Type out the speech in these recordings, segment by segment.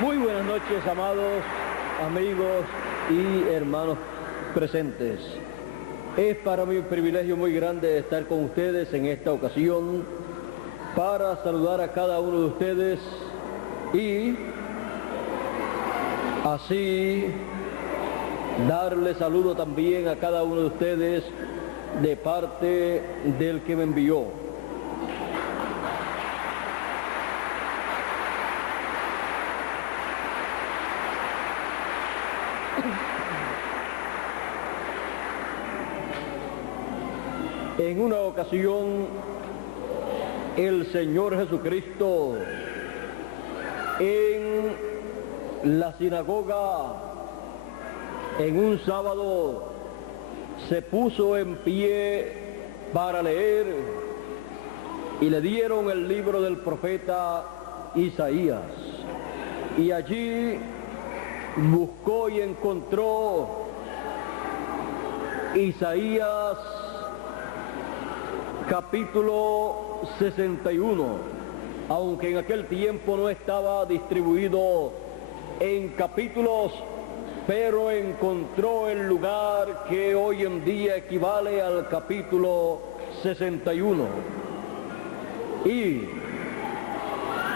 Muy buenas noches, amados amigos y hermanos presentes. Es para mí un privilegio muy grande estar con ustedes en esta ocasión para saludar a cada uno de ustedes y así darle saludo también a cada uno de ustedes de parte del que me envió. En una ocasión, el Señor Jesucristo en la sinagoga, en un sábado, se puso en pie para leer y le dieron el libro del profeta Isaías. Y allí buscó y encontró Isaías capítulo 61, aunque en aquel tiempo no estaba distribuido en capítulos, pero encontró el lugar que hoy en día equivale al capítulo 61. Y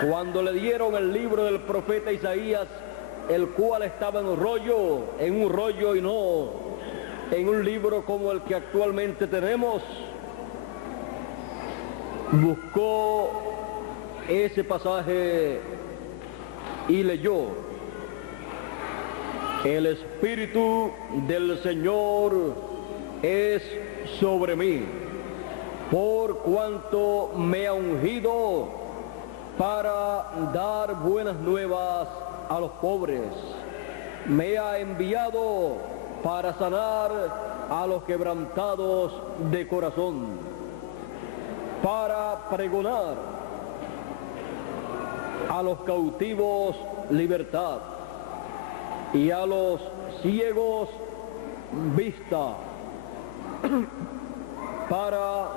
cuando le dieron el libro del profeta Isaías, el cual estaba en un rollo y no en un libro como el que actualmente tenemos, buscó ese pasaje y leyó: el Espíritu del Señor es sobre mí, por cuanto me ha ungido para dar buenas nuevas a los pobres, me ha enviado para sanar a los quebrantados de corazón, para pregonar a los cautivos libertad y a los ciegos vista, para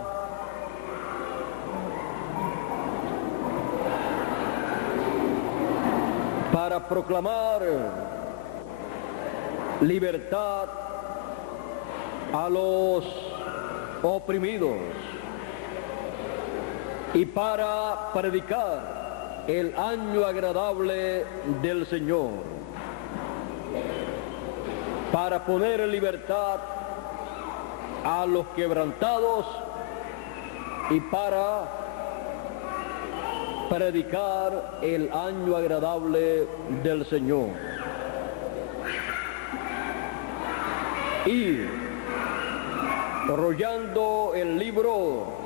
proclamar libertad a los oprimidos y para predicar el año agradable del Señor, para poner en libertad a los quebrantados y para predicar el año agradable del Señor. Y enrollando el libro,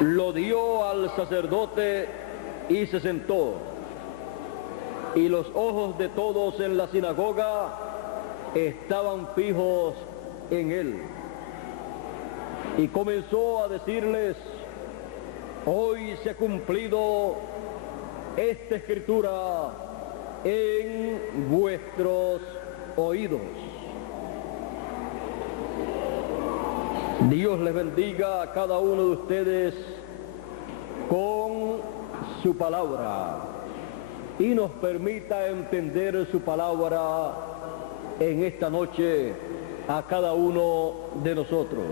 lo dio al sacerdote y se sentó, y los ojos de todos en la sinagoga estaban fijos en él. Y comenzó a decirles: hoy se ha cumplido esta escritura en vuestros oídos. Dios les bendiga a cada uno de ustedes con su palabra y nos permita entender su palabra en esta noche a cada uno de nosotros.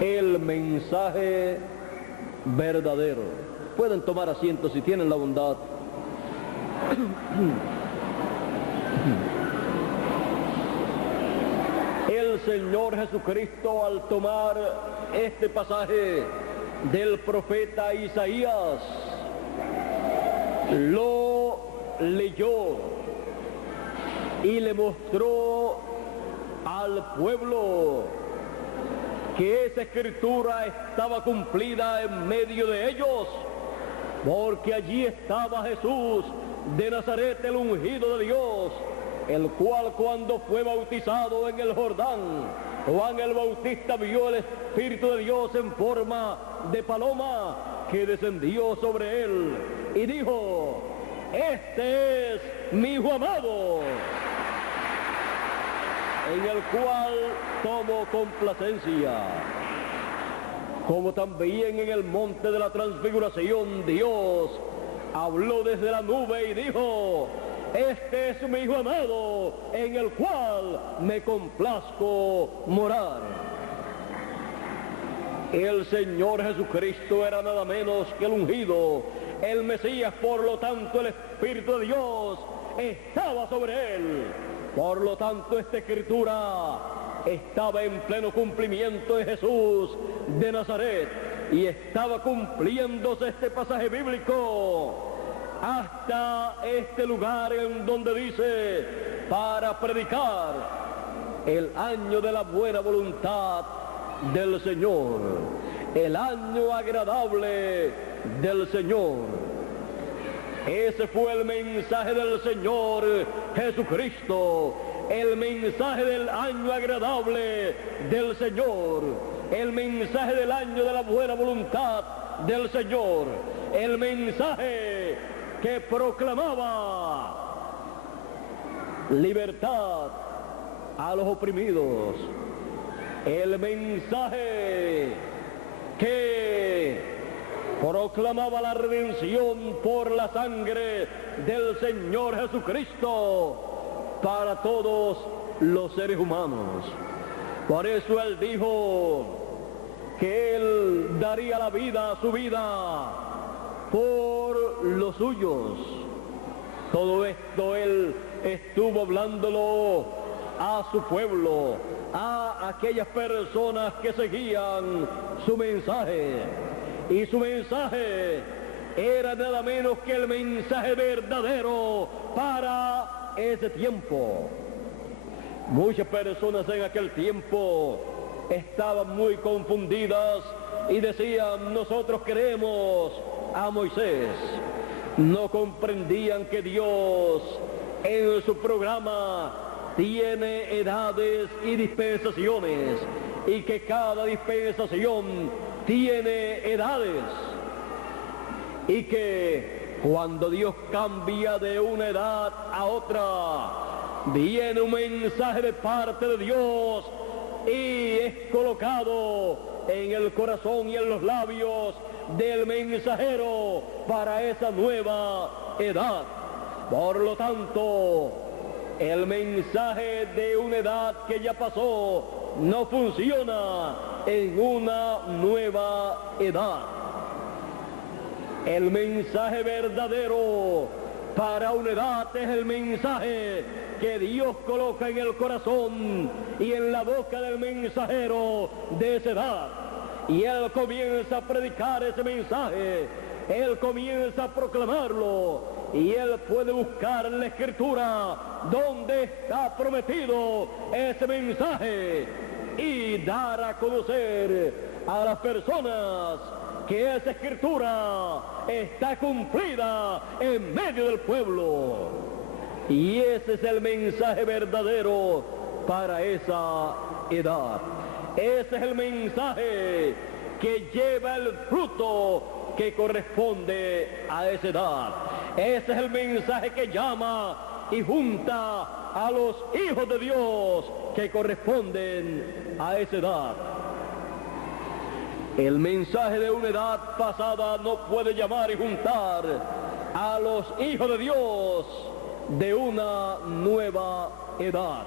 El mensaje verdadero. Pueden tomar asiento si tienen la bondad. El Señor Jesucristo, al tomar este pasaje del profeta Isaías, lo leyó y le mostró al pueblo que esa escritura estaba cumplida en medio de ellos, porque allí estaba Jesús de Nazaret, el ungido de Dios, el cual cuando fue bautizado en el Jordán, Juan el Bautista vio el Espíritu de Dios en forma de paloma que descendió sobre él y dijo: este es mi Hijo amado, en el cual tomo complacencia. como también en el monte de la transfiguración Dios habló desde la nube y dijo: este es mi Hijo amado, en el cual me complazco morar. El Señor Jesucristo era nada menos que el ungido, el Mesías. Por lo tanto, el Espíritu de Dios estaba sobre él. Por lo tanto, esta escritura estaba en pleno cumplimiento de Jesús de Nazaret, y estaba cumpliéndose este pasaje bíblico hasta este lugar en donde dice: para predicar el año de la buena voluntad del Señor, el año agradable del Señor. Ese fue el mensaje del Señor Jesucristo, el mensaje del año agradable del Señor, el mensaje del año de la buena voluntad del Señor, el mensaje que proclamaba libertad a los oprimidos, el mensaje que proclamaba la redención por la sangre del Señor Jesucristo para todos los seres humanos. Por eso Él dijo que Él daría la vida, su vida, por los suyos. Todo esto Él estuvo hablándolo a su pueblo, a aquellas personas que seguían su mensaje. Y su mensaje era nada menos que el mensaje verdadero para ese tiempo. Muchas personas en aquel tiempo estaban muy confundidas y decían: nosotros queremos a Moisés. No comprendían que Dios en su programa tiene edades y dispensaciones, y que cada dispensación tiene edades, y que cuando Dios cambia de una edad a otra, viene un mensaje de parte de Dios y es colocado en el corazón y en los labios del mensajero para esa nueva edad. Por lo tanto, el mensaje de una edad que ya pasó no funciona en una nueva edad. El mensaje verdadero para una edad es el mensaje que Dios coloca en el corazón y en la boca del mensajero de esa edad. Y él comienza a predicar ese mensaje, él comienza a proclamarlo, y él puede buscar en la Escritura donde está prometido ese mensaje y dar a conocer a las personas que esa Escritura está cumplida en medio del pueblo. Y ese es el mensaje verdadero para esa edad. Ese es el mensaje que lleva el fruto que corresponde a esa edad. Ese es el mensaje que llama y junta a los hijos de Dios que corresponden a esa edad. El mensaje de una edad pasada no puede llamar y juntar a los hijos de Dios de una nueva edad.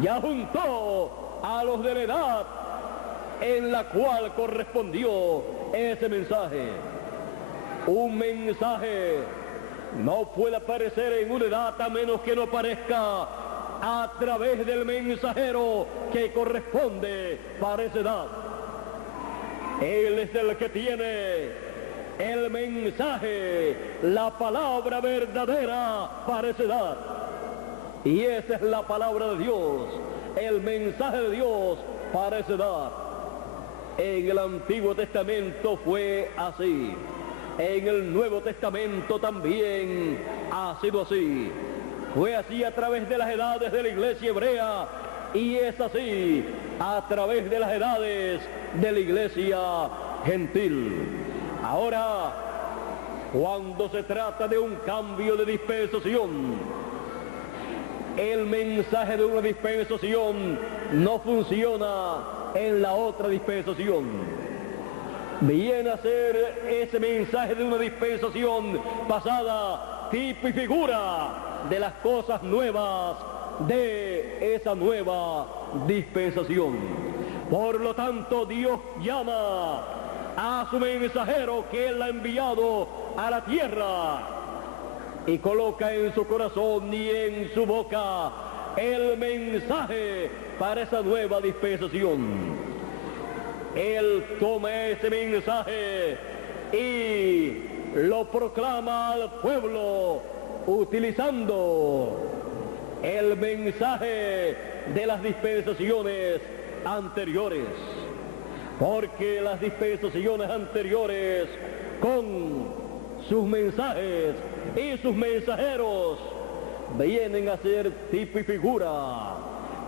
Ya juntó a los de la edad en la cual correspondió ese mensaje. Un mensaje no puede aparecer en una edad a menos que no aparezca a través del mensajero que corresponde para esa edad. Él es el que tiene el mensaje, la palabra verdadera para esa edad. Y esa es la palabra de Dios, el mensaje de Dios para esa edad. En el Antiguo Testamento fue así. En el Nuevo Testamento también ha sido así. Fue así a través de las edades de la iglesia hebrea y es así a través de las edades de la iglesia gentil. Ahora, cuando se trata de un cambio de dispensación, el mensaje de una dispensación no funciona en la otra dispensación. viene a ser ese mensaje de una dispensación pasada, tipo y figura de las cosas nuevas de esa nueva dispensación. Por lo tanto, Dios llama a su mensajero que Él ha enviado a la tierra y coloca en su corazón y en su boca el mensaje para esa nueva dispensación. Él toma ese mensaje y lo proclama al pueblo utilizando el mensaje de las dispensaciones anteriores, porque las dispensaciones anteriores con sus mensajes y sus mensajeros vienen a ser tipo y figura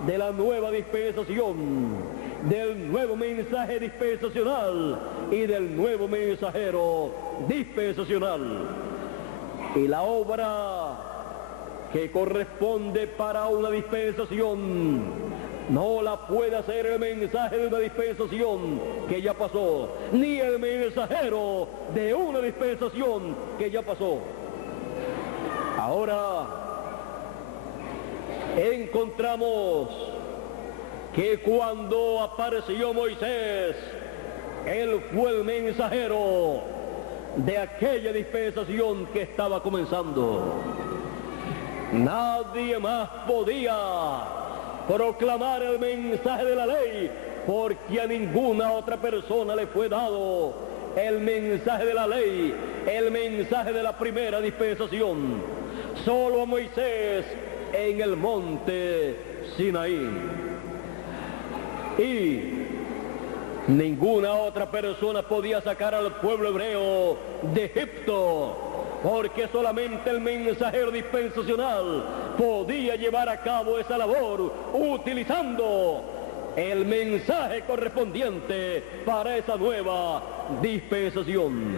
de la nueva dispensación, del nuevo mensaje dispensacional y del nuevo mensajero dispensacional. Y la obra que corresponde para una dispensación no la puede hacer el mensaje de una dispensación que ya pasó, ni el mensajero de una dispensación que ya pasó. Ahora encontramos que cuando apareció Moisés, él fue el mensajero de aquella dispensación que estaba comenzando. Nadie más podía proclamar el mensaje de la ley, porque a ninguna otra persona le fue dado el mensaje de la ley, el mensaje de la primera dispensación. Solo a Moisés en el monte Sinaí. Y ninguna otra persona podía sacar al pueblo hebreo de Egipto, porque solamente el mensajero dispensacional podía llevar a cabo esa labor utilizando el mensaje correspondiente para esa nueva dispensación.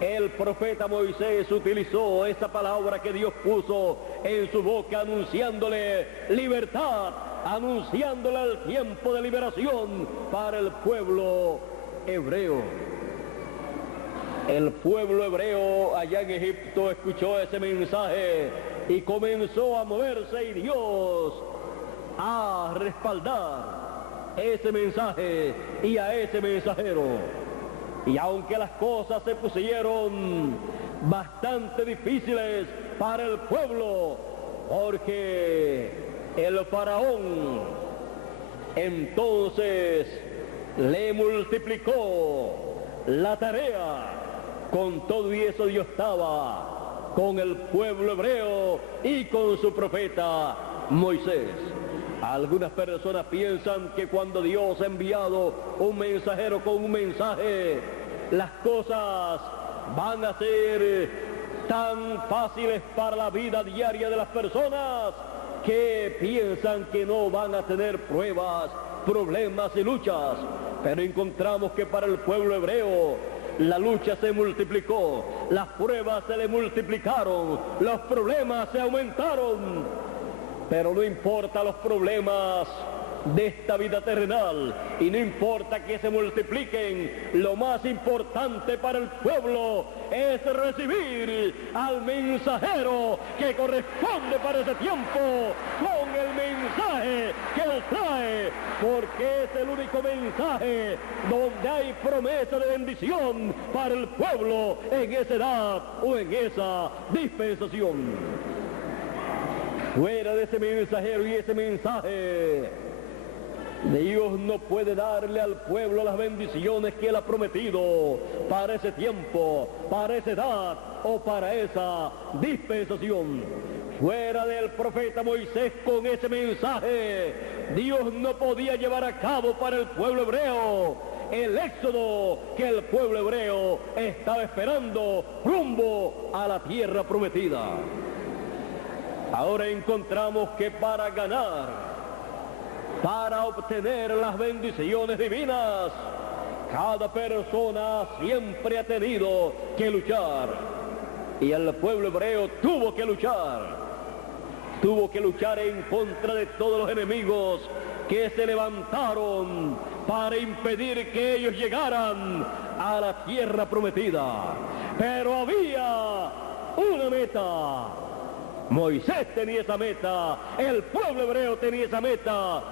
El profeta Moisés utilizó esa palabra que Dios puso en su boca, anunciándole libertad, anunciándole el tiempo de liberación para el pueblo hebreo. El pueblo hebreo allá en Egipto escuchó ese mensaje y comenzó a moverse, y Dios a respaldar ese mensaje y a ese mensajero. Y aunque las cosas se pusieron bastante difíciles para el pueblo, porque el faraón entonces le multiplicó la tarea, con todo y eso Dios estaba con el pueblo hebreo y con su profeta Moisés. Algunas personas piensan que cuando Dios ha enviado un mensajero con un mensaje, las cosas van a ser tan fáciles para la vida diaria de las personas que piensan que no van a tener pruebas, problemas y luchas. Pero encontramos que para el pueblo hebreo la lucha se multiplicó, las pruebas se le multiplicaron, los problemas se aumentaron. Pero no importa los problemas de esta vida terrenal y no importa que se multipliquen, lo más importante para el pueblo es recibir al mensajero que corresponde para ese tiempo con el mensaje que él trae, porque es el único mensaje donde hay promesa de bendición para el pueblo en esa edad o en esa dispensación. Fuera de ese mensajero y ese mensaje, Dios no puede darle al pueblo las bendiciones que Él ha prometido para ese tiempo, para esa edad o para esa dispensación. Fuera del profeta Moisés con ese mensaje, Dios no podía llevar a cabo para el pueblo hebreo el éxodo que el pueblo hebreo estaba esperando rumbo a la tierra prometida. Ahora encontramos que para ganar, para obtener las bendiciones divinas, cada persona siempre ha tenido que luchar. Y el pueblo hebreo tuvo que luchar. tuvo que luchar en contra de todos los enemigos que se levantaron para impedir que ellos llegaran a la tierra prometida. Pero había una meta. Moisés tenía esa meta, el pueblo hebreo tenía esa meta,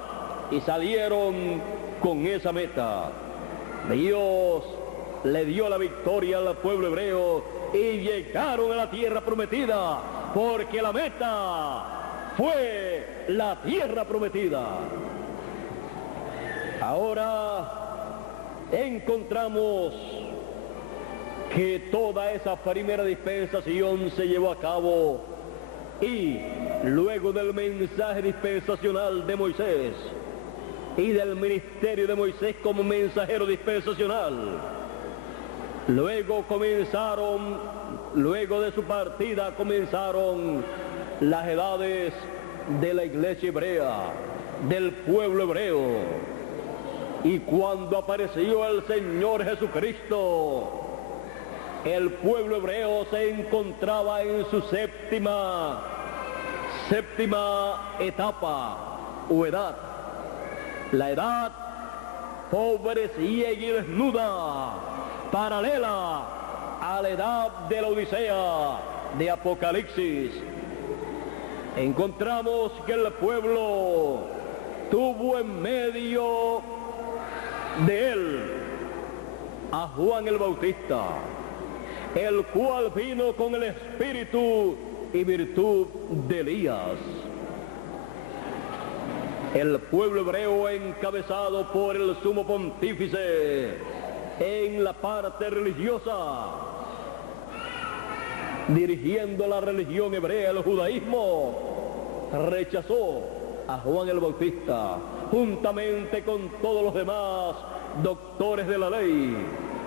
y salieron con esa meta. Dios le dio la victoria al pueblo hebreo y llegaron a la tierra prometida, porque la meta fue la tierra prometida. Ahora encontramos que toda esa primera dispensación se llevó a cabo, y luego del mensaje dispensacional de Moisés y del ministerio de Moisés como mensajero dispensacional, luego de su partida comenzaron las edades de la iglesia hebrea, del pueblo hebreo. Y cuando apareció el Señor Jesucristo, el pueblo hebreo se encontraba en su séptima etapa o edad. La edad pobre, ciega y desnuda, paralela a la edad de la Odisea de Apocalipsis. Encontramos que el pueblo tuvo en medio de él a Juan el Bautista, el cual vino con el espíritu y virtud de Elías. El pueblo hebreo, encabezado por el sumo pontífice en la parte religiosa, dirigiendo la religión hebrea, el judaísmo, rechazó a Juan el Bautista, juntamente con todos los demás doctores de la ley,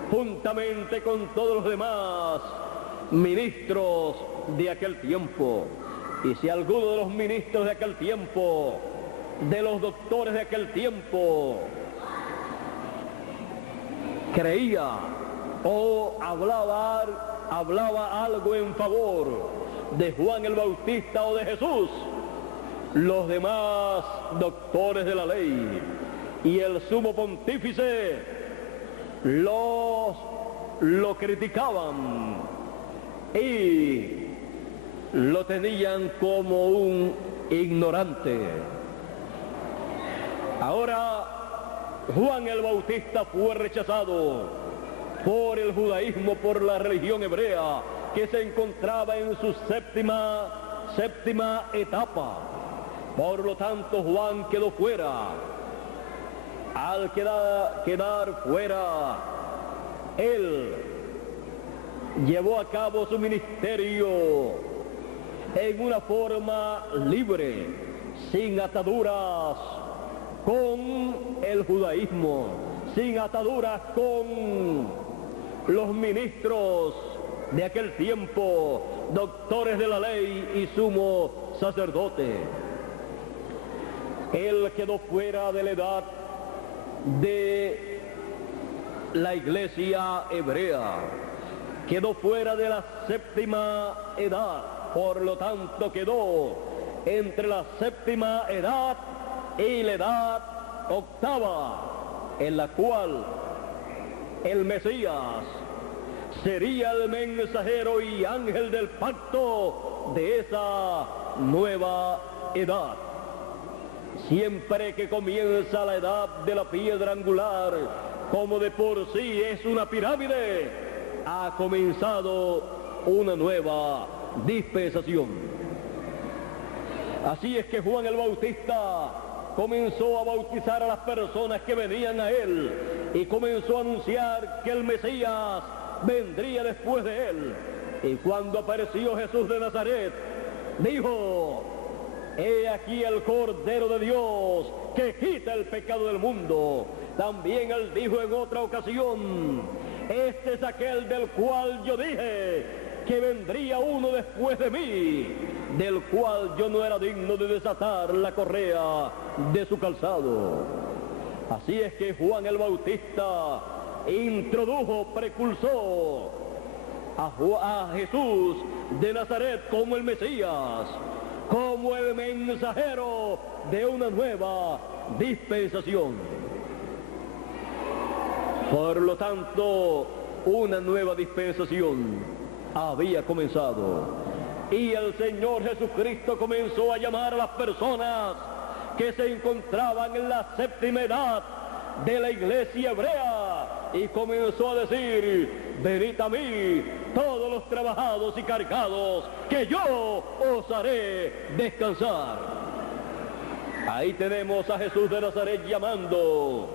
juntamente con todos los demás ministros de aquel tiempo. Y si alguno de los ministros de aquel tiempo, de los doctores de aquel tiempo, creía o hablaba algo en favor de Juan el Bautista o de Jesús, los demás doctores de la ley y el sumo pontífice lo criticaban y lo tenían como un ignorante. Ahora Juan el Bautista fue rechazado por el judaísmo, por la religión hebrea, que se encontraba en su séptima etapa. Por lo tanto, Juan quedó fuera. Al quedar fuera, él llevó a cabo su ministerio en una forma libre, sin ataduras con el judaísmo, sin ataduras con los ministros de aquel tiempo, doctores de la ley y sumo sacerdote. Él quedó fuera de la edad de la iglesia hebrea, quedó fuera de la séptima edad, por lo tanto quedó entre la séptima edad y la edad octava, en la cual el Mesías sería el mensajero y ángel del pacto de esa nueva edad. Siempre que comienza la edad de la piedra angular, como de por sí es una pirámide, ha comenzado una nueva dispensación. Así es que Juan el Bautista comenzó a bautizar a las personas que venían a él y comenzó a anunciar que el Mesías vendría después de él. Y cuando apareció Jesús de Nazaret, dijo: he aquí el Cordero de Dios que quita el pecado del mundo. También él dijo en otra ocasión: este es aquel del cual yo dije que vendría uno después de mí, del cual yo no era digno de desatar la correa de su calzado. Así es que Juan el Bautista precursó a Jesús de Nazaret como el Mesías, como el mensajero de una nueva dispensación. Por lo tanto, una nueva dispensación había comenzado, y el Señor Jesucristo comenzó a llamar a las personas que se encontraban en la séptima edad de la iglesia hebrea, y comenzó a decir: venid a mí todos los trabajados y cargados, que yo os haré descansar. Ahí tenemos a Jesús de Nazaret llamando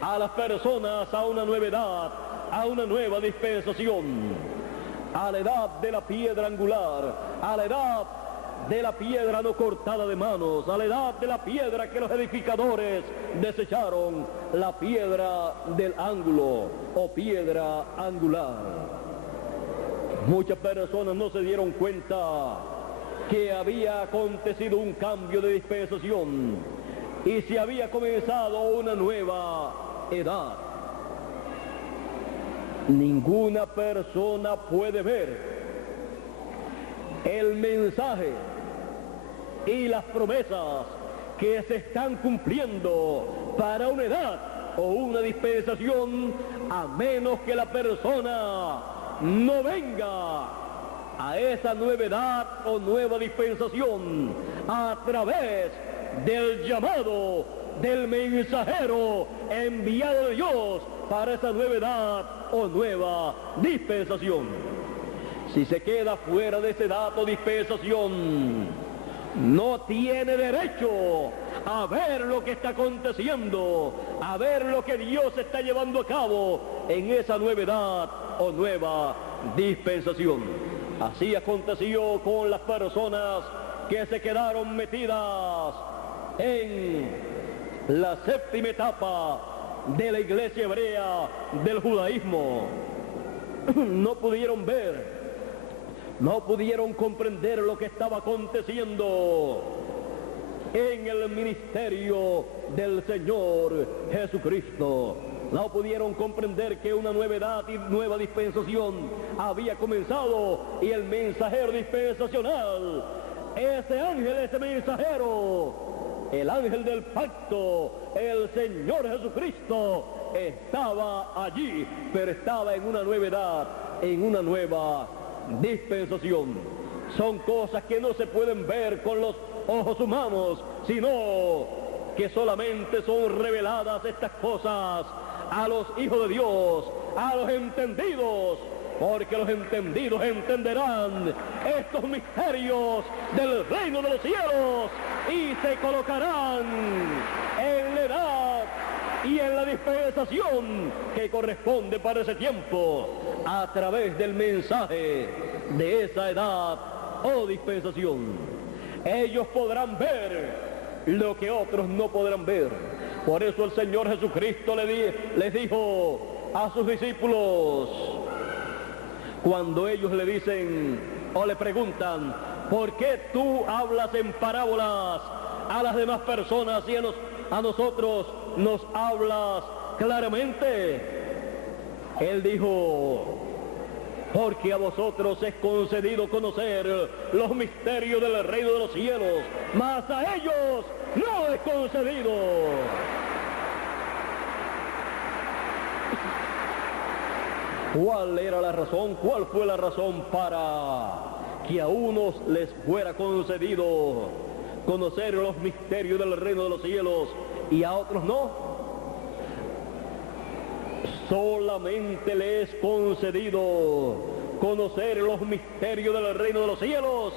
a las personas a una nueva edad, a una nueva dispensación, a la edad de la piedra angular, a la edad de la piedra no cortada de manos, a la edad de la piedra que los edificadores desecharon, la piedra del ángulo o piedra angular. Muchas personas no se dieron cuenta que había acontecido un cambio de dispensación y se había comenzado una nueva edad. Ninguna persona puede ver el mensaje y las promesas que se están cumpliendo para una edad o una dispensación, a menos que la persona no venga a esa nueva edad o nueva dispensación a través del llamado del mensajero enviado de Dios para esa nueva edad o nueva dispensación. Si se queda fuera de esa edad o dispensación, no tiene derecho a ver lo que está aconteciendo, a ver lo que Dios está llevando a cabo en esa nueva edad o nueva dispensación. Así aconteció con las personas que se quedaron metidas en la séptima etapa de la iglesia hebrea del judaísmo. No pudieron ver, no pudieron comprender lo que estaba aconteciendo en el ministerio del Señor Jesucristo. No pudieron comprender que una nueva edad y nueva dispensación había comenzado, y el mensajero dispensacional, ese ángel, ese mensajero, el ángel del pacto, el Señor Jesucristo, estaba allí, pero estaba en una nueva edad, en una nueva dispensación. Son cosas que no se pueden ver con los ojos humanos, sino que solamente son reveladas estas cosas a los hijos de Dios, a los entendidos, porque los entendidos entenderán estos misterios del reino de los cielos y se colocarán en la edad y en la dispensación que corresponde para ese tiempo, a través del mensaje de esa edad o dispensación. Ellos podrán ver lo que otros no podrán ver. Por eso el Señor Jesucristo les dijo a sus discípulos, cuando ellos le dicen o le preguntan: ¿por qué tú hablas en parábolas a las demás personas y a nosotros nos hablas claramente? Él dijo: porque a vosotros es concedido conocer los misterios del reino de los cielos, mas a ellos no es concedido. ¿Cuál era la razón? ¿Cuál fue la razón para que a unos les fuera concedido conocer los misterios del reino de los cielos y a otros no? Solamente les es concedido conocer los misterios del reino de los cielos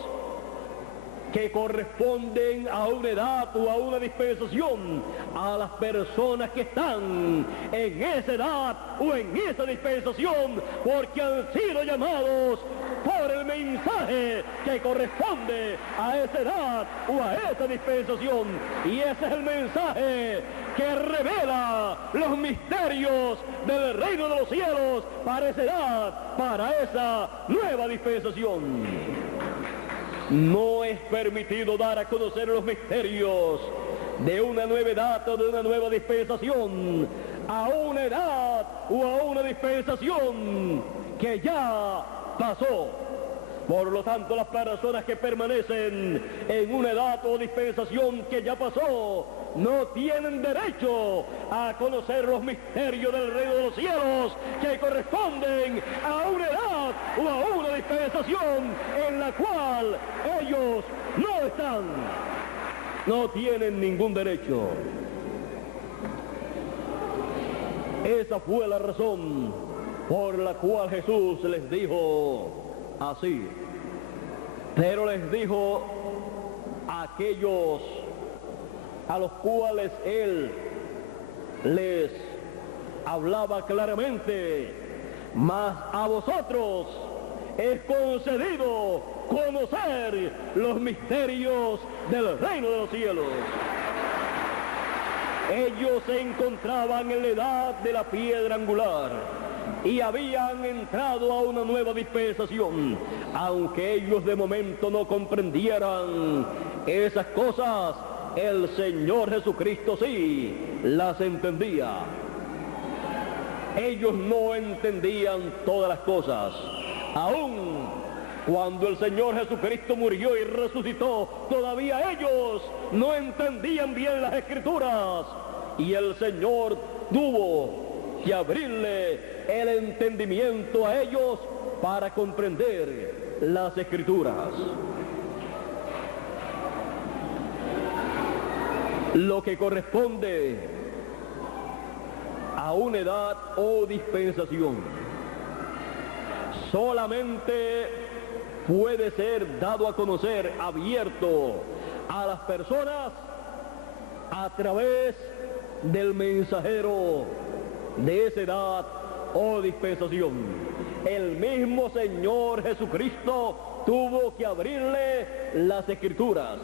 que corresponden a una edad o a una dispensación, a las personas que están en esa edad o en esa dispensación, porque han sido llamados por el mensaje que corresponde a esa edad o a esa dispensación. Y ese es el mensaje que revela los misterios del reino de los cielos para esa edad, para esa nueva dispensación. No es permitido dar a conocer los misterios de una nueva edad o de una nueva dispensación a una edad o a una dispensación que ya pasó. Por lo tanto, las personas que permanecen en una edad o dispensación que ya pasó, no tienen derecho a conocer los misterios del reino de los cielos que corresponden a una edad o a una dispensación en la cual ellos no están. No tienen ningún derecho. Esa fue la razón por la cual Jesús les dijo así. Pero les dijo a aquellos a los cuales Él les hablaba claramente: mas a vosotros es concedido conocer los misterios del reino de los cielos. Ellos se encontraban en la edad de la piedra angular y habían entrado a una nueva dispensación. Aunque ellos de momento no comprendieran esas cosas, el Señor Jesucristo sí las entendía. Ellos no entendían todas las cosas. Aún cuando el Señor Jesucristo murió y resucitó, todavía ellos no entendían bien las Escrituras. Y el Señor tuvo que abrirle el entendimiento a ellos para comprender las Escrituras. Lo que corresponde a una edad o dispensación solamente puede ser dado a conocer, abierto a las personas a través del mensajero de esa edad o dispensación. El mismo Señor Jesucristo tuvo que abrirle las Escrituras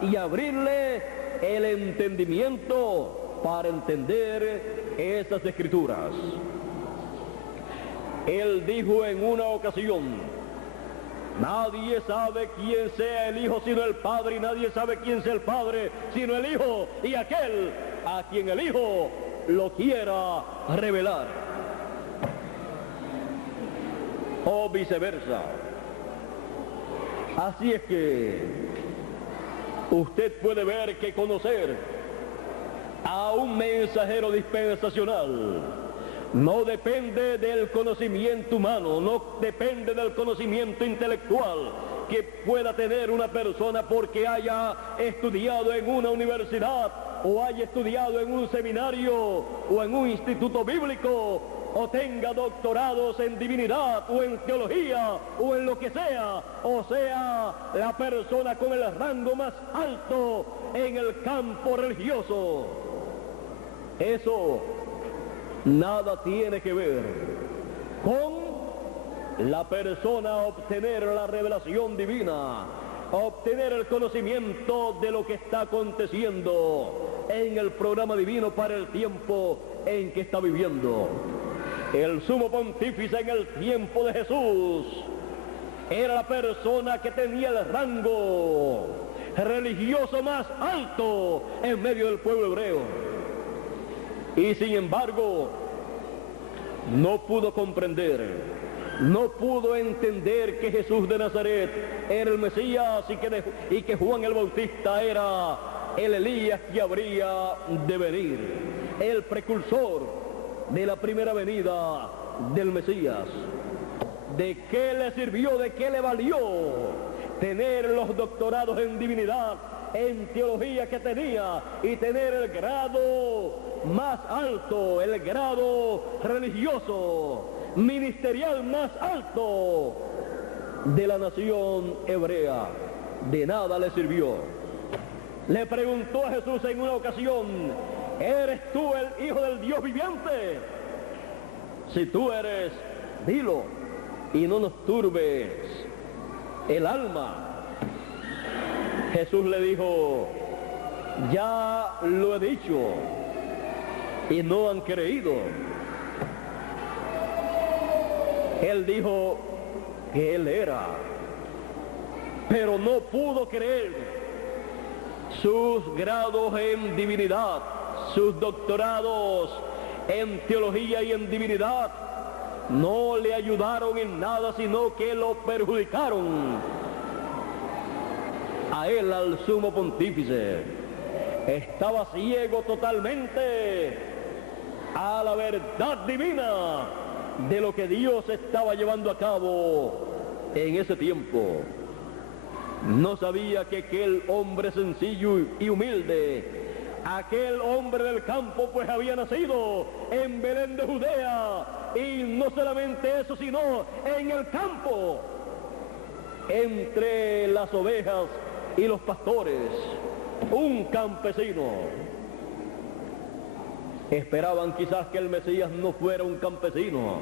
y abrirle el entendimiento para entender esas Escrituras. Él dijo en una ocasión: nadie sabe quién sea el Hijo sino el Padre, y nadie sabe quién sea el Padre sino el Hijo, y aquel a quien el Hijo lo quiera revelar. O viceversa. Así es que usted puede ver que conocer a un mensajero dispensacional no depende del conocimiento humano, no depende del conocimiento intelectual que pueda tener una persona porque haya estudiado en una universidad o haya estudiado en un seminario o en un instituto bíblico o tenga doctorados en divinidad o en teología o en lo que sea, o sea, la persona con el rango más alto en el campo religioso. Eso nada tiene que ver con la persona obtener la revelación divina, obtener el conocimiento de lo que está aconteciendo en el programa divino para el tiempo en que está viviendo. El sumo pontífice en el tiempo de Jesús era la persona que tenía el rango religioso más alto en medio del pueblo hebreo. Y sin embargo, no pudo comprender, no pudo entender que Jesús de Nazaret era el Mesías y que Juan el Bautista era el Elías que habría de venir, el precursor de la primera venida del Mesías. ¿De qué le sirvió, de qué le valió tener los doctorados en divinidad, en teología que tenía y tener el grado más alto, el grado religioso, ministerial más alto de la nación hebrea? De nada le sirvió. Le preguntó a Jesús en una ocasión: ¿eres tú el Hijo del Dios viviente? Si tú eres, dilo, y no nos turbes el alma. Jesús le dijo: ya lo he dicho, y no han creído. Él dijo que él era, pero no pudo creer. Sus grados en divinidad, sus doctorados en teología y en divinidad, no le ayudaron en nada, sino que lo perjudicaron a él, al sumo pontífice. Estaba ciego totalmente a la verdad divina de lo que Dios estaba llevando a cabo en ese tiempo. No sabía que aquel hombre sencillo y humilde, aquel hombre del campo, pues había nacido en Belén de Judea, y no solamente eso, sino en el campo, entre las ovejas y los pastores, un campesino. Esperaban quizás que el Mesías no fuera un campesino,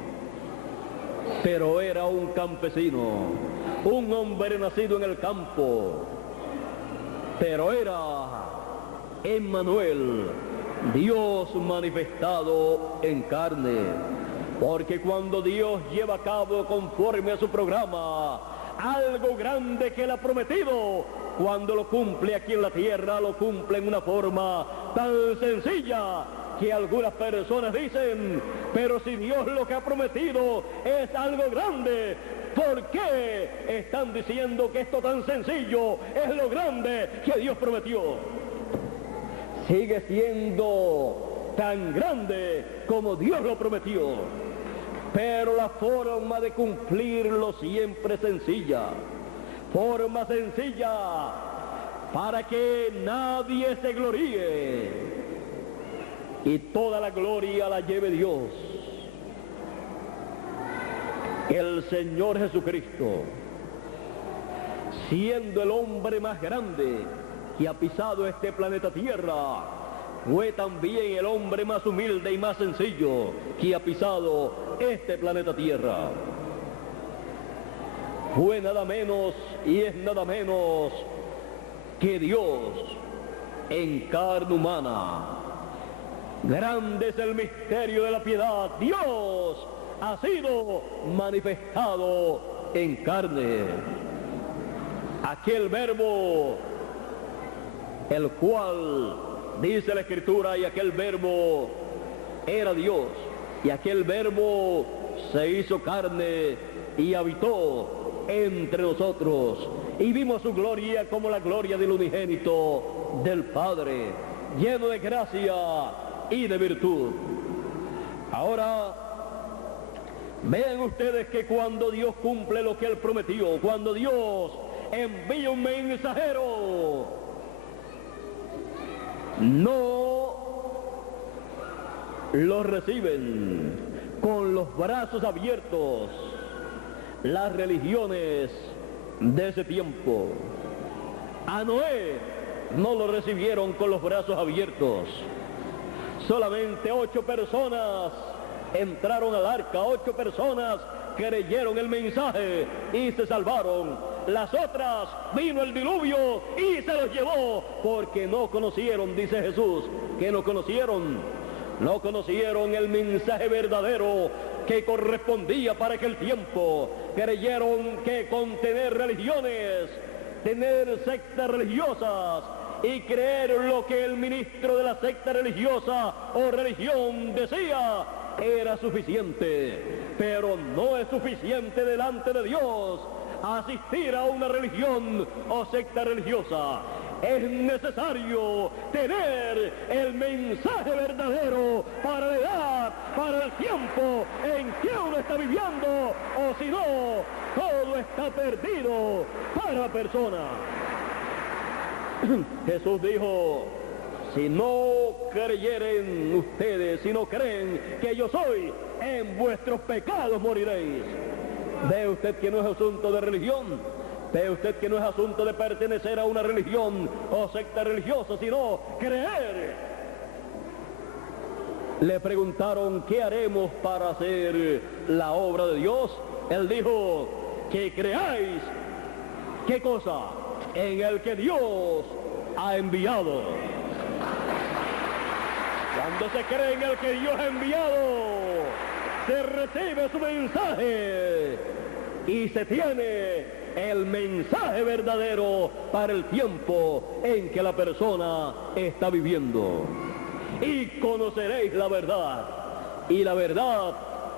pero era un campesino, un hombre nacido en el campo, pero era Emmanuel, Dios manifestado en carne. Porque cuando Dios lleva a cabo conforme a su programa algo grande que él ha prometido, cuando lo cumple aquí en la tierra, lo cumple en una forma tan sencilla que algunas personas dicen: pero si Dios lo que ha prometido es algo grande, ¿por qué están diciendo que esto tan sencillo es lo grande que Dios prometió? Sigue siendo tan grande como Dios lo prometió, pero la forma de cumplirlo siempre es sencilla. Forma sencilla para que nadie se gloríe y toda la gloria la lleve Dios. El Señor Jesucristo, siendo el hombre más grande que ha pisado este planeta Tierra, fue también el hombre más humilde y más sencillo que ha pisado este planeta Tierra. Fue nada menos y es nada menos que Dios en carne humana. Grande es el misterio de la piedad. Dios ha sido manifestado en carne. Aquel verbo, el cual dice la Escritura, y aquel verbo era Dios, y aquel verbo se hizo carne y habitó entre nosotros, y vimos su gloria como la gloria del unigénito del Padre, lleno de gracia y de virtud. Ahora, vean ustedes que cuando Dios cumple lo que Él prometió, cuando Dios envía un mensajero, no lo reciben con los brazos abiertos las religiones de ese tiempo. A Noé no lo recibieron con los brazos abiertos. Solamente 8 personas entraron al arca, 8 personas creyeron el mensaje y se salvaron. Las otras vino el diluvio y se los llevó, porque no conocieron, dice Jesús, que no conocieron el mensaje verdadero que correspondía para aquel tiempo. Creyeron que con tener religiones, tener sectas religiosas y creer lo que el ministro de la secta religiosa o religión decía era suficiente. Pero no es suficiente delante de Dios asistir a una religión o secta religiosa. Es necesario tener el mensaje verdadero para la edad, para el tiempo en que uno está viviendo, o si no, todo está perdido para la persona. Jesús dijo: si no creyeren ustedes, si no creen que yo soy, en vuestros pecados moriréis. Ve usted que no es asunto de religión. Ve usted que no es asunto de pertenecer a una religión o secta religiosa, sino creer. Le preguntaron: ¿qué haremos para hacer la obra de Dios? Él dijo: que creáis. ¿Qué cosa? En el que Dios ha enviado. Cuando se cree en el que Dios ha enviado, se recibe su mensaje y se tiene el mensaje verdadero para el tiempo en que la persona está viviendo. Y conoceréis la verdad, y la verdad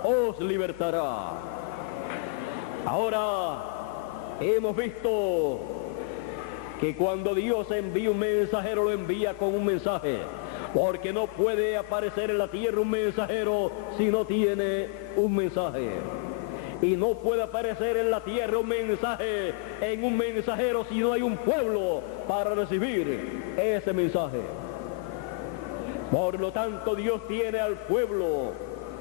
os libertará. Ahora hemos visto que cuando Dios envía un mensajero, lo envía con un mensaje, porque no puede aparecer en la tierra un mensajero si no tiene un mensaje. Y no puede aparecer en la tierra un mensaje en un mensajero si no hay un pueblo para recibir ese mensaje. Por lo tanto, Dios tiene al pueblo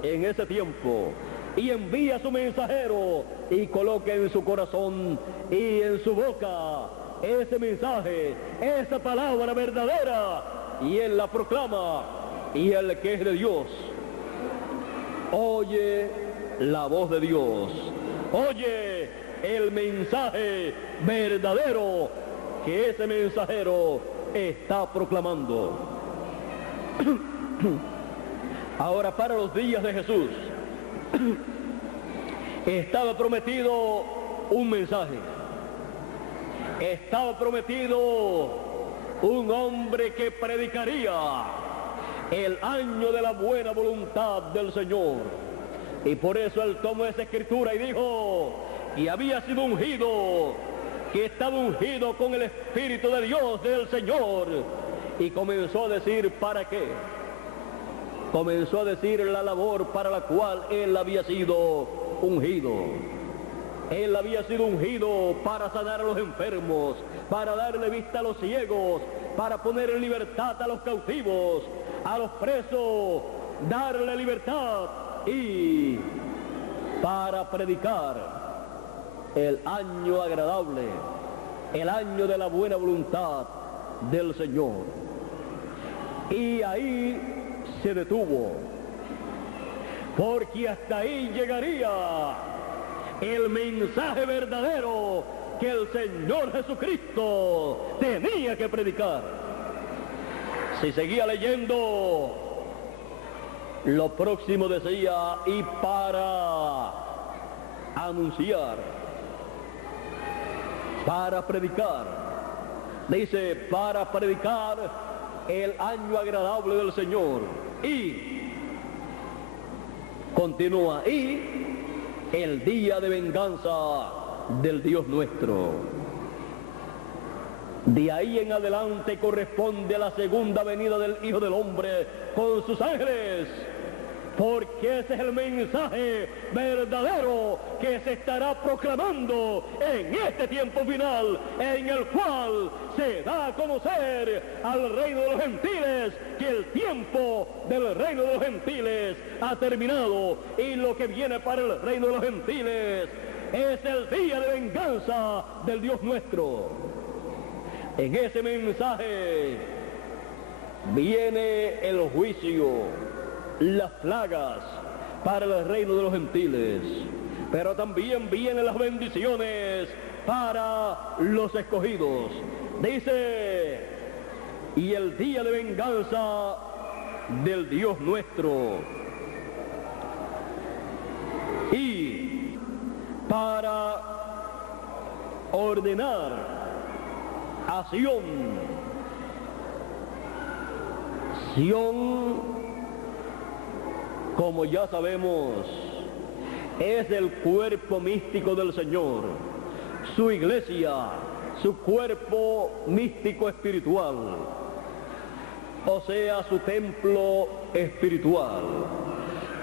en ese tiempo y envía a su mensajero y coloca en su corazón y en su boca ese mensaje, esa palabra verdadera, y él la proclama, y el que es de Dios oye la voz de Dios, oye el mensaje verdadero que ese mensajero está proclamando. Ahora, para los días de Jesús estaba prometido un mensaje, estaba prometido un hombre que predicaría el año de la buena voluntad del Señor. Y por eso él tomó esa escritura y dijo que había sido ungido, que estaba ungido con el Espíritu de Dios, del Señor, y comenzó a decir para qué. Comenzó a decir la labor para la cual él había sido ungido. Él había sido ungido para sanar a los enfermos, para darle vista a los ciegos, para poner en libertad a los cautivos, a los presos, darle libertad, y para predicar el año agradable, el año de la buena voluntad del Señor. Y ahí se detuvo, porque hasta ahí llegaría el mensaje verdadero que el Señor Jesucristo tenía que predicar. Si seguía leyendo, lo próximo decía, y para anunciar, para predicar, dice, para predicar el año agradable del Señor, y continúa, y el día de venganza del Dios nuestro. De ahí en adelante corresponde a la segunda venida del Hijo del Hombre con sus ángeles, porque ese es el mensaje verdadero que se estará proclamando en este tiempo final, en el cual se da a conocer al reino de los gentiles que el tiempo del reino de los gentiles ha terminado, y lo que viene para el reino de los gentiles es el día de venganza del Dios nuestro. En ese mensaje viene el juicio, las plagas para el reino de los gentiles, pero también vienen las bendiciones para los escogidos. Dice, y el día de venganza del Dios nuestro, y para ordenar a Sión. Sión, como ya sabemos, es el cuerpo místico del Señor, su iglesia, su cuerpo místico espiritual, o sea, su templo espiritual.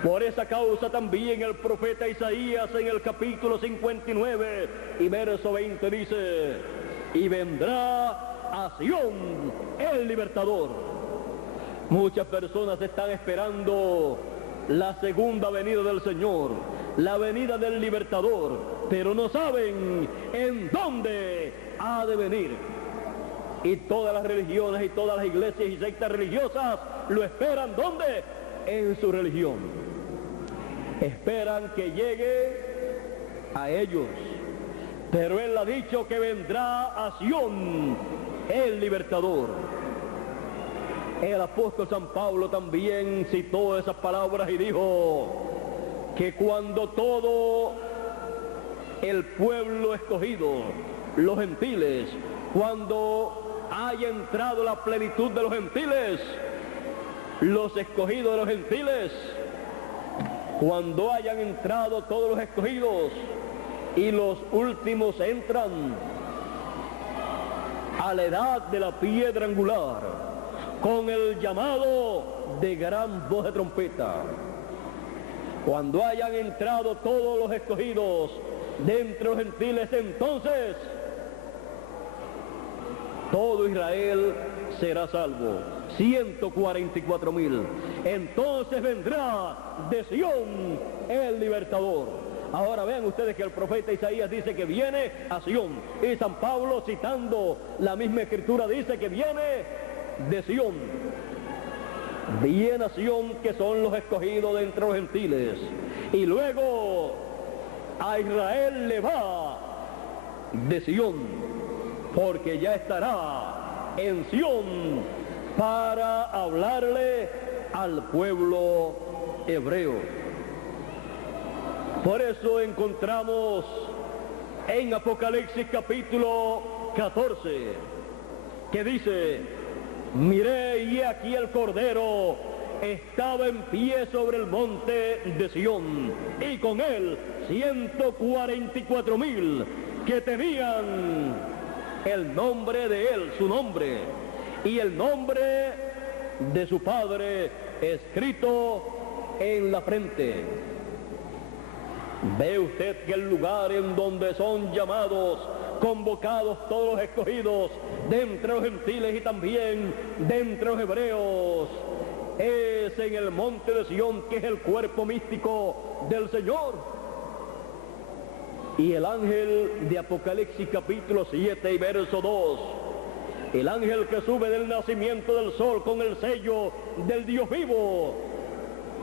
Por esa causa también el profeta Isaías en el capítulo 59 y verso 20 dice, y vendrá a Sión el libertador. Muchas personas están esperando la segunda venida del Señor, la venida del libertador, pero no saben en dónde ha de venir. Y todas las religiones y todas las iglesias y sectas religiosas lo esperan, ¿dónde? En su religión. Esperan que llegue a ellos. Pero él ha dicho que vendrá a Sión el libertador. El apóstol San Pablo también citó esas palabras y dijo que cuando todo el pueblo escogido, los gentiles, cuando haya entrado la plenitud de los gentiles, los escogidos de los gentiles, Cuando hayan entrado todos los escogidos y los últimos entran a la edad de la piedra angular, con el llamado de gran voz de trompeta. Cuando hayan entrado todos los escogidos de entre los gentiles, entonces todo Israel será salvo. 144,000. Entonces vendrá de Sión el libertador. Ahora vean ustedes que el profeta Isaías dice que viene a Sión, y San Pablo, citando la misma escritura, dice que viene de Sión. Viene a Sión, que son los escogidos de entre los gentiles, y luego a Israel le va de Sión, porque ya estará en Sión para hablarle al pueblo hebreo. Por eso encontramos en Apocalipsis capítulo 14 que dice: miré y aquí el Cordero estaba en pie sobre el monte de Sión, y con él 144,000 que tenían el nombre de él, su nombre, y el nombre de su Padre escrito en la frente. Ve usted que el lugar en donde son llamados, convocados todos los escogidos de entre los gentiles y también de entre los hebreos, es en el monte de Sión, que es el cuerpo místico del Señor. Y el ángel de Apocalipsis capítulo 7 y verso 2, el ángel que sube del nacimiento del sol con el sello del Dios vivo,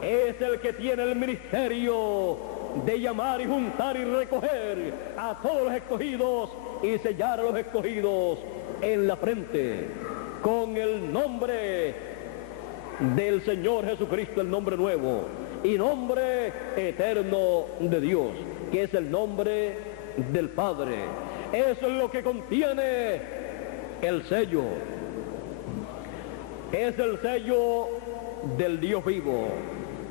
es el que tiene el ministerio de llamar y juntar y recoger a todos los escogidos y sellar a los escogidos en la frente con el nombre del Señor Jesucristo, el nombre nuevo y nombre eterno de Dios, que es el nombre del Padre. Eso es lo que contiene el sello. Es el sello del Dios vivo,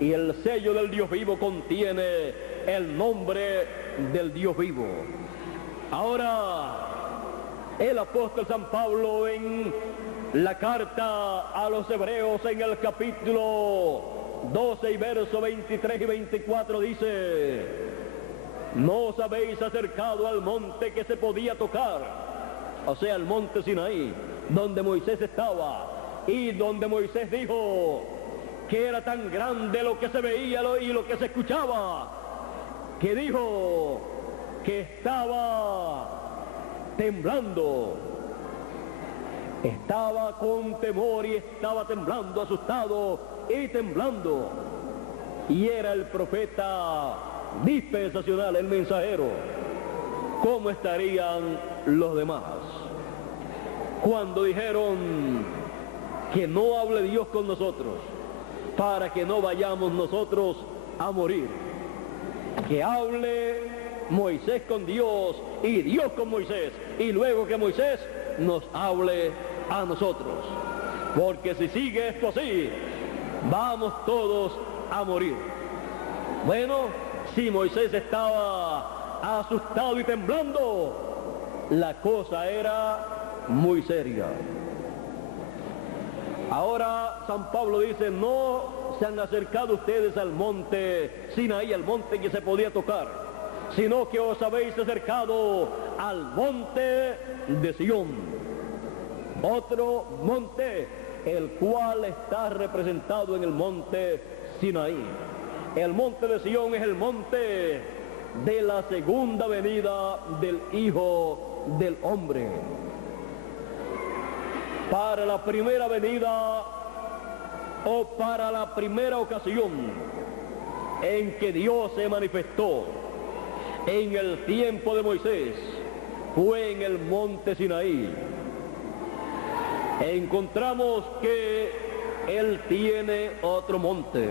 y el sello del Dios vivo contiene el nombre del Dios vivo. Ahora, el apóstol San Pablo en la carta a los hebreos en el capítulo 12 y verso 23 y 24 dice: no os habéis acercado al monte que se podía tocar, o sea, el monte Sinaí, donde Moisés estaba, y donde Moisés dijo que era tan grande lo que se veía y lo que se escuchaba, que dijo que estaba temblando, estaba con temor y estaba temblando, asustado y temblando, y era el profeta dispensacional, el mensajero. ¿Cómo estarían los demás cuando dijeron que no hable Dios con nosotros para que no vayamos nosotros a morir? Que hable Moisés con Dios y Dios con Moisés, y luego que Moisés nos hable a nosotros, porque si sigue esto así, vamos todos a morir. Bueno, si Moisés estaba asustado y temblando, la cosa era muy seria. Ahora San Pablo dice: no se han acercado ustedes al monte Sinaí, al monte que se podía tocar, sino que os habéis acercado al monte de Sión, otro monte, el cual está representado en el monte Sinaí. El monte de Sión es el monte de la segunda venida del Hijo del Hombre. Para la primera venida, o para la primera ocasión en que Dios se manifestó en el tiempo de Moisés, fue en el monte Sinaí. Encontramos que Él tiene otro monte.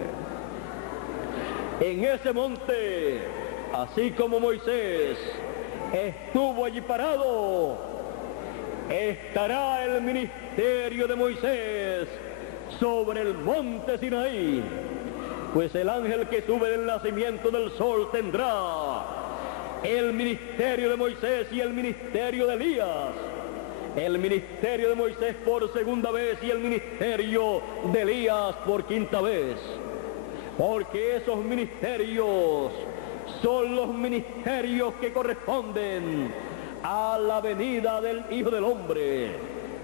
En ese monte, así como Moisés estuvo allí parado, estará el ministerio de Moisés sobre el monte Sinaí, Pues el ángel que sube del nacimiento del sol tendrá el ministerio de Moisés y el ministerio de Elías. El ministerio de Moisés por segunda vez y el ministerio de Elías por quinta vez. Porque esos ministerios son los ministerios que corresponden a la venida del Hijo del Hombre.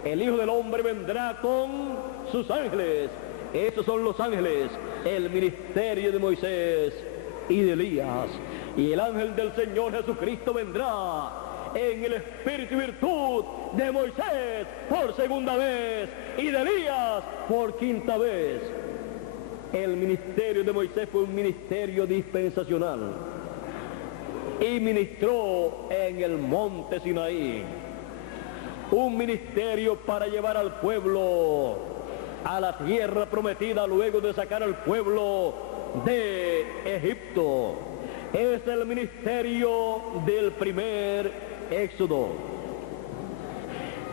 El Hijo del Hombre vendrá con sus ángeles. Esos son los ángeles, el ministerio de Moisés y de Elías. Y el ángel del Señor Jesucristo vendrá en el espíritu y virtud de Moisés por segunda vez y de Elías por quinta vez. El ministerio de Moisés fue un ministerio dispensacional y ministró en el monte Sinaí. Un ministerio para llevar al pueblo a la tierra prometida luego de sacar al pueblo de Egipto. Es el ministerio del primer éxodo.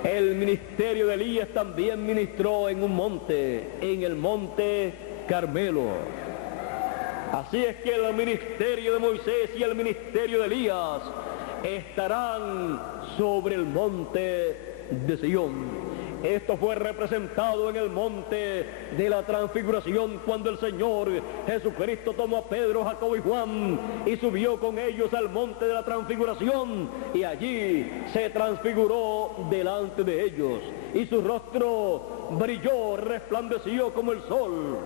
El ministerio de Elías también ministró en un monte, en el monte Carmelo. Así es que el ministerio de Moisés y el ministerio de Elías estarán sobre el monte de Sion. Esto fue representado en el monte de la transfiguración cuando el Señor Jesucristo tomó a Pedro, Jacobo y Juan y subió con ellos al monte de la transfiguración y allí se transfiguró delante de ellos y su rostro brilló, resplandeció como el sol.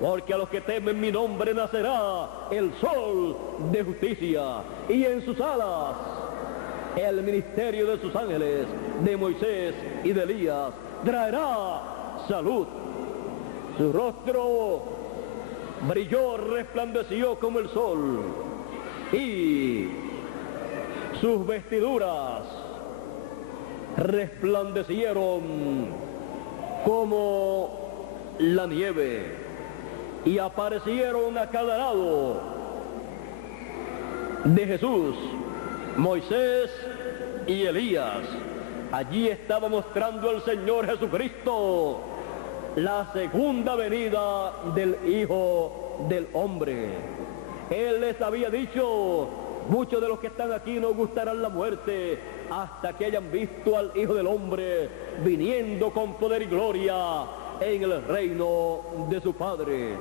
Porque a los que temen mi nombre nacerá el sol de justicia y en sus alas el ministerio de sus ángeles, de Moisés y de Elías, traerá salud. Su rostro brilló, resplandeció como el sol, y sus vestiduras resplandecieron como la nieve, y aparecieron a cada lado de Jesús Moisés y Elías. Allí estaba mostrando el Señor Jesucristo la segunda venida del Hijo del Hombre. Él les había dicho: muchos de los que están aquí no gustarán la muerte hasta que hayan visto al Hijo del Hombre viniendo con poder y gloria en el reino de su Padre.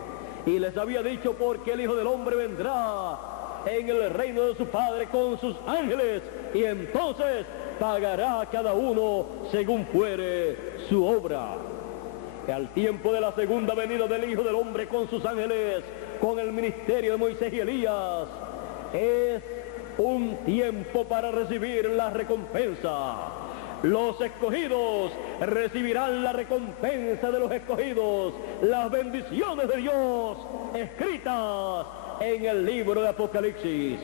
Y les había dicho: porque el Hijo del Hombre vendrá en el reino de su Padre con sus ángeles, y entonces pagará a cada uno según fuere su obra. Que al tiempo de la segunda venida del Hijo del Hombre con sus ángeles, con el ministerio de Moisés y Elías, es un tiempo para recibir la recompensa. Los escogidos recibirán la recompensa de los escogidos, las bendiciones de Dios escritas en el libro de Apocalipsis.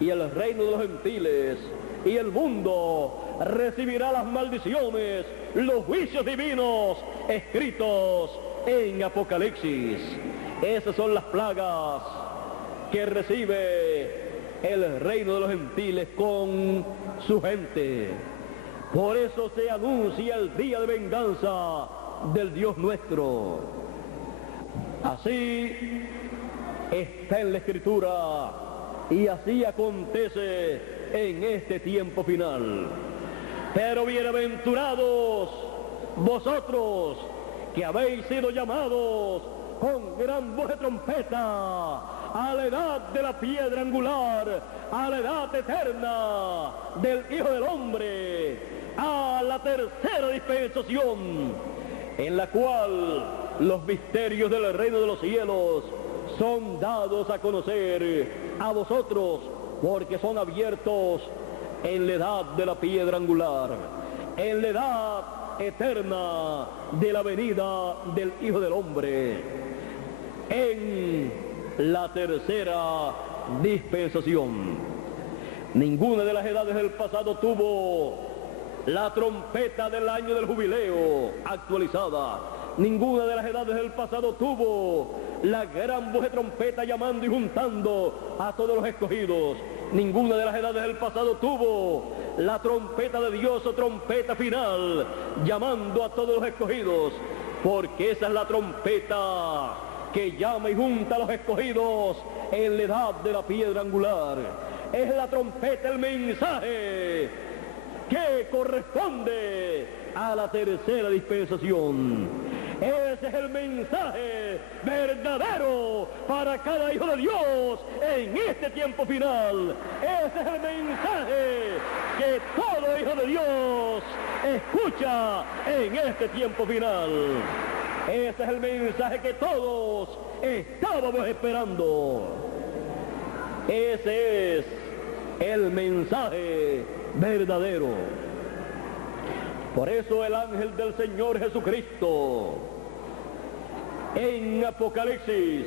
Y el reino de los gentiles y el mundo recibirá las maldiciones, los juicios divinos escritos en Apocalipsis. Esas son las plagas que recibe el reino de los gentiles con su gente. Por eso se anuncia el día de venganza del Dios nuestro. Así está en la Escritura y así acontece en este tiempo final. Pero bienaventurados vosotros que habéis sido llamados con gran voz de trompeta a la edad de la piedra angular, a la edad eterna del Hijo del Hombre, a la tercera dispensación, en la cual los misterios del reino de los cielos son dados a conocer a vosotros, porque son abiertos en la edad de la piedra angular, en la edad eterna de la venida del Hijo del Hombre, en la tercera dispensación. Ninguna de las edades del pasado tuvo la trompeta del año del jubileo actualizada. Ninguna de las edades del pasado tuvo la gran voz de trompeta llamando y juntando a todos los escogidos. Ninguna de las edades del pasado tuvo la trompeta de Dios o trompeta final llamando a todos los escogidos, porque esa es la trompeta que llama y junta a los escogidos en la edad de la piedra angular. Es la trompeta, el mensaje que corresponde a la tercera dispensación. Ese es el mensaje verdadero para cada hijo de Dios en este tiempo final. Ese es el mensaje que todo hijo de Dios escucha en este tiempo final. Ese es el mensaje que todos estábamos esperando. Ese es el mensaje verdadero. Por eso el ángel del Señor Jesucristo en Apocalipsis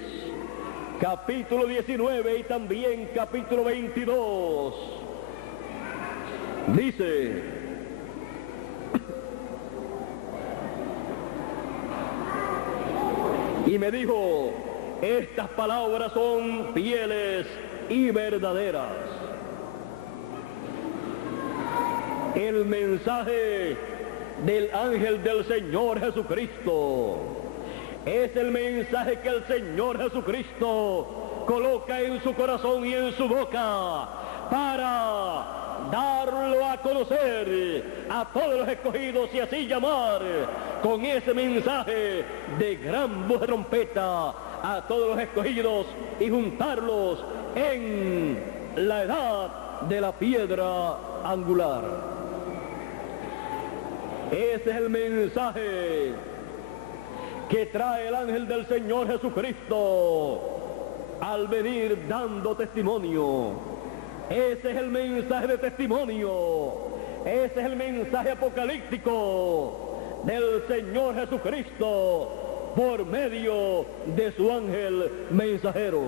capítulo 19 y también capítulo 22 dice: y me dijo, estas palabras son fieles y verdaderas. El mensaje del ángel del Señor Jesucristo es el mensaje que el Señor Jesucristo coloca en su corazón y en su boca para darlo a conocer a todos los escogidos y así llamar con ese mensaje de gran voz de trompeta a todos los escogidos y juntarlos en la edad de la piedra angular. Ese es el mensaje que trae el ángel del Señor Jesucristo al venir dando testimonio. Ese es el mensaje de testimonio. Ese es el mensaje apocalíptico del Señor Jesucristo por medio de su ángel mensajero.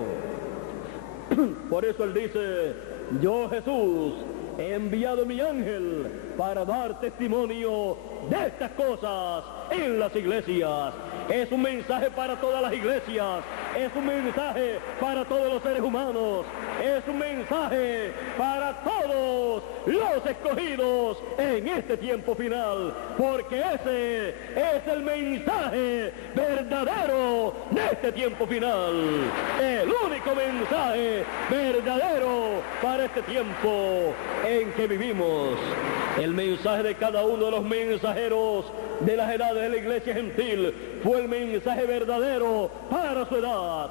Por eso él dice: yo, Jesús, he enviado mi ángel para dar testimonio de estas cosas en las iglesias. Es un mensaje para todas las iglesias, es un mensaje para todos los seres humanos, es un mensaje para todos los escogidos en este tiempo final, porque ese es el mensaje verdadero de este tiempo final, el único mensaje verdadero para este tiempo en que vivimos. El mensaje de cada uno de los mensajeros de las edades de la iglesia gentil fue el mensaje verdadero para su edad.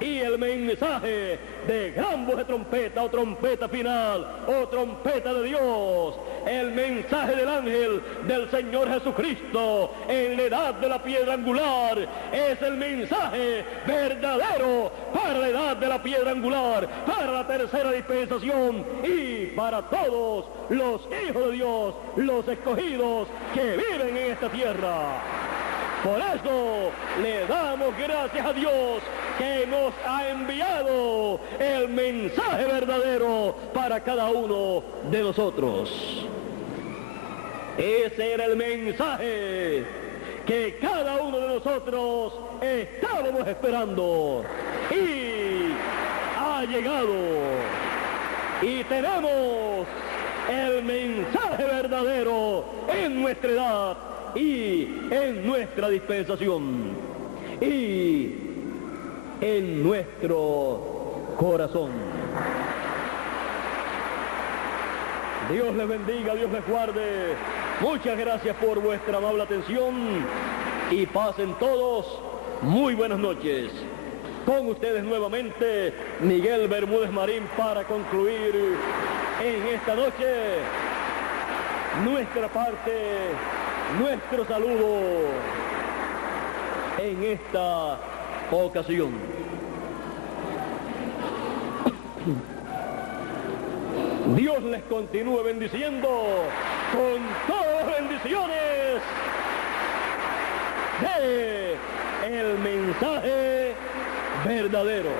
Y el mensaje de gran voz de trompeta o trompeta final o trompeta de Dios, el mensaje del ángel del Señor Jesucristo en la edad de la piedra angular, es el mensaje verdadero para la edad de la piedra angular, para la tercera dispensación y para todos los hijos de Dios, los escogidos que viven en esta tierra. Por eso le damos gracias a Dios que nos ha enviado el mensaje verdadero para cada uno de nosotros. Ese era el mensaje que cada uno de nosotros estábamos esperando y ha llegado. Y tenemos el mensaje verdadero en nuestra edad y en nuestra dispensación y en nuestro corazón. Dios les bendiga, Dios les guarde. Muchas gracias por vuestra amable atención y pasen todos muy buenas noches. Con ustedes nuevamente Miguel Bermúdez Marín para concluir en esta noche nuestra parte, nuestro saludo en esta ocasión. Dios les continúe bendiciendo con todas las bendiciones de el mensaje verdadero.